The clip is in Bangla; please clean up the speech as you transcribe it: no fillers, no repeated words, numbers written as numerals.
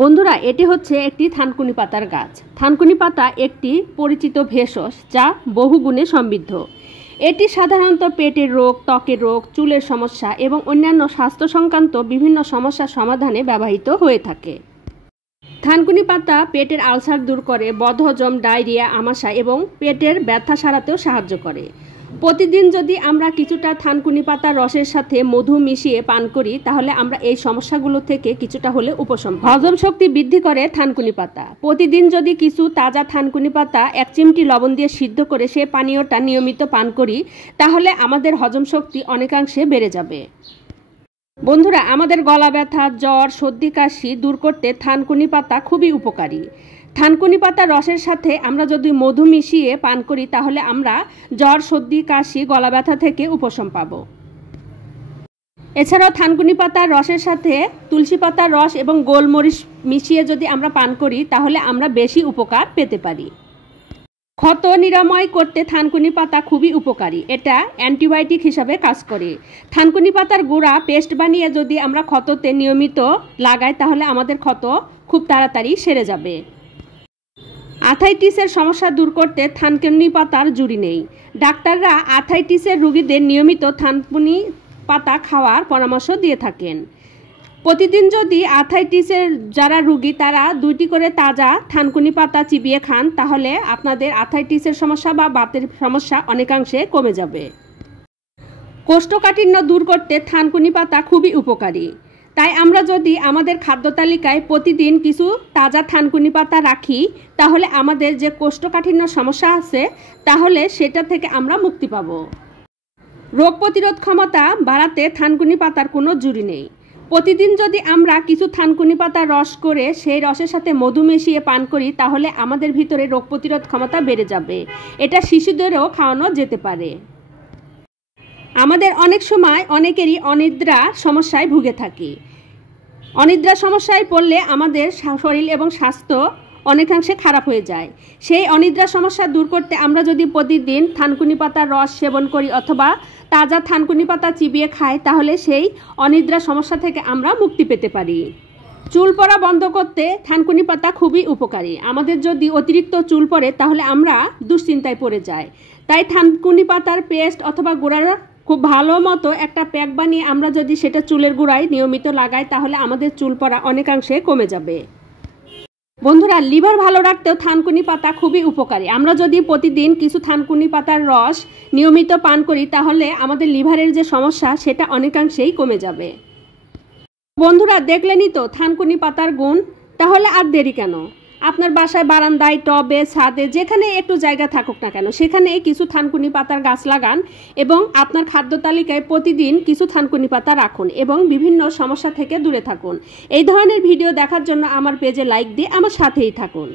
বন্ধুরা, এটি হচ্ছে একটি থানকুনি পাতার গাছ। থানকুনি পাতা একটি পরিচিত ভেষজ যা বহুগুণে সমৃদ্ধ। এটি সাধারণত পেটের রোগ, ত্বকের রোগ, চুলের সমস্যা এবং অন্যান্য স্বাস্থ্য সংক্রান্ত বিভিন্ন সমস্যার সমাধানে ব্যবহৃত হয়ে থাকে। থানকুনি পাতা পেটের আলসার দূর করে, বদহজম, ডায়রিয়া, আমাশা এবং পেটের ব্যথা সারাতেও সাহায্য করে। প্রতিদিন যদি আমরা কিছুটা থানকুনি পাতার রসের সাথে মধু মিশিয়ে পান করি তাহলে আমরা এই সমস্যাগুলো থেকে কিছুটা হলে উপশম পাই। হজম শক্তি বৃদ্ধি করে থানকুনি পাতা। প্রতিদিন যদি কিছু তাজা থানকুনি পাতা 1 চিমটি লবণ দিয়ে সিদ্ধ করে সেই পানীয়টা নিয়মিত পান করি তাহলে আমাদের হজম শক্তি অনেকাংশে বেড়ে যাবে। বন্ধুরা, আমাদের গলা ব্যথা, জ্বর, সর্দি, কাশি দূর করতে থানকুনি পাতা খুবই উপকারী। থানকুনি পাতার রসের সাথে আমরা যদি মধু মিশিয়ে পান করি তাহলে আমরা জ্বর, সর্দি, কাশি, গলা ব্যথা থেকে উপশম পাব। এছাড়াও থানকুনি পাতার রসের সাথে তুলসী পাতার রস এবং গোলমরিচ মিশিয়ে যদি আমরা পান করি তাহলে আমরা বেশি উপকার পেতে পারি। ক্ষত নিরাময় করতে থানকুনি পাতা খুবই উপকারী। এটা অ্যান্টিবায়োটিক হিসাবে কাজ করে। থানকুনি পাতার গুঁড়া পেস্ট বানিয়ে যদি আমরা ক্ষততে নিয়মিত লাগাই তাহলে আমাদের ক্ষত খুব তাড়াতাড়ি সেরে যাবে। আর্থ্রাইটিসের সমস্যা দূর করতে থানকুনি পাতার জুড়ি নেই। ডাক্তাররা আর্থ্রাইটিসের রোগীদের নিয়মিত থানকুনি পাতা খাওয়ার পরামর্শ দিয়ে থাকেন। প্রতিদিন যদি আর্থ্রাইটিসের যারা রোগী তারা 2টি করে তাজা থানকুনি পাতা চিবিয়ে খান তাহলে আপনাদের আর্থ্রাইটিসের সমস্যা বা বাতের সমস্যা অনেকাংশে কমে যাবে। কোষ্ঠকাঠিন্য দূর করতে থানকুনি পাতা খুবই উপকারী। তাই আমরা যদি আমাদের খাদ্য তালিকায় প্রতিদিন কিছু তাজা থানকুনি পাতা রাখি তাহলে আমাদের যে কোষ্ঠকাঠিন্য সমস্যা আছে তাহলে সেটা থেকে আমরা মুক্তি পাব। রোগ প্রতিরোধ ক্ষমতা বাড়াতে থানকুনি পাতার কোনো জুড়ি নেই। প্রতিদিন যদি আমরা কিছু থানকুনি পাতা রস করে সেই রসের সাথে মধু মিশিয়ে পান করি তাহলে আমাদের ভিতরে রোগ প্রতিরোধ ক্ষমতা বেড়ে যাবে। এটা শিশুদেরও খাওয়ানো যেতে পারে। আমাদের অনেক সময় অনেকেরই অনিদ্রা সমস্যায় ভুগে থাকি। অনিদ্রা সমস্যায় পড়লে আমাদের শরীর এবং স্বাস্থ্য অনেকাংশে খারাপ হয়ে যায়। সেই অনিদ্রা সমস্যা দূর করতে আমরা যদি প্রতিদিন থানকুনি পাতার রস সেবন করি অথবা তাজা থানকুনি পাতা চিবিয়ে খাই তাহলে সেই অনিদ্রা সমস্যা থেকে আমরা মুক্তি পেতে পারি। চুল পড়া বন্ধ করতে থানকুনি পাতা খুবই উপকারী। আমাদের যদি অতিরিক্ত চুল পড়ে তাহলে আমরা দুশ্চিন্তায় পড়ে যাই। তাই থানকুনি পাতার পেস্ট অথবা গুঁড়ার খুব ভালো মতো একটা প্যাক বানিয়ে আমরা যদি সেটা চুলের গোড়ায় নিয়মিত লাগাই তাহলে আমাদের চুল পড়া অনেকাংশে কমে যাবে। বন্ধুরা, লিভার ভালো রাখতেও থানকুনি পাতা খুবই উপকারী। আমরা যদি প্রতিদিন কিছু থানকুনি পাতার রস নিয়মিত পান করি তাহলে আমাদের লিভারের যে সমস্যা সেটা অনেকাংশেই কমে যাবে। বন্ধুরা, দেখলেনই তো থানকুনি পাতার গুণ। তাহলে আর দেরি কেন? আপনার বাসায় বারান্দায়, টবে, ছাদে যেখানে একটু জায়গা থাকুক না কেন সেখানে কিছু থানকুনি পাতার গাছ লাগান এবং আপনার খাদ্য তালিকায় প্রতিদিন কিছু থানকুনি পাতা রাখুন এবং বিভিন্ন সমস্যা থেকে দূরে থাকুন। এই ধরনের ভিডিও দেখার জন্য আমার পেজে লাইক দিয়ে আমার সাথেই থাকুন।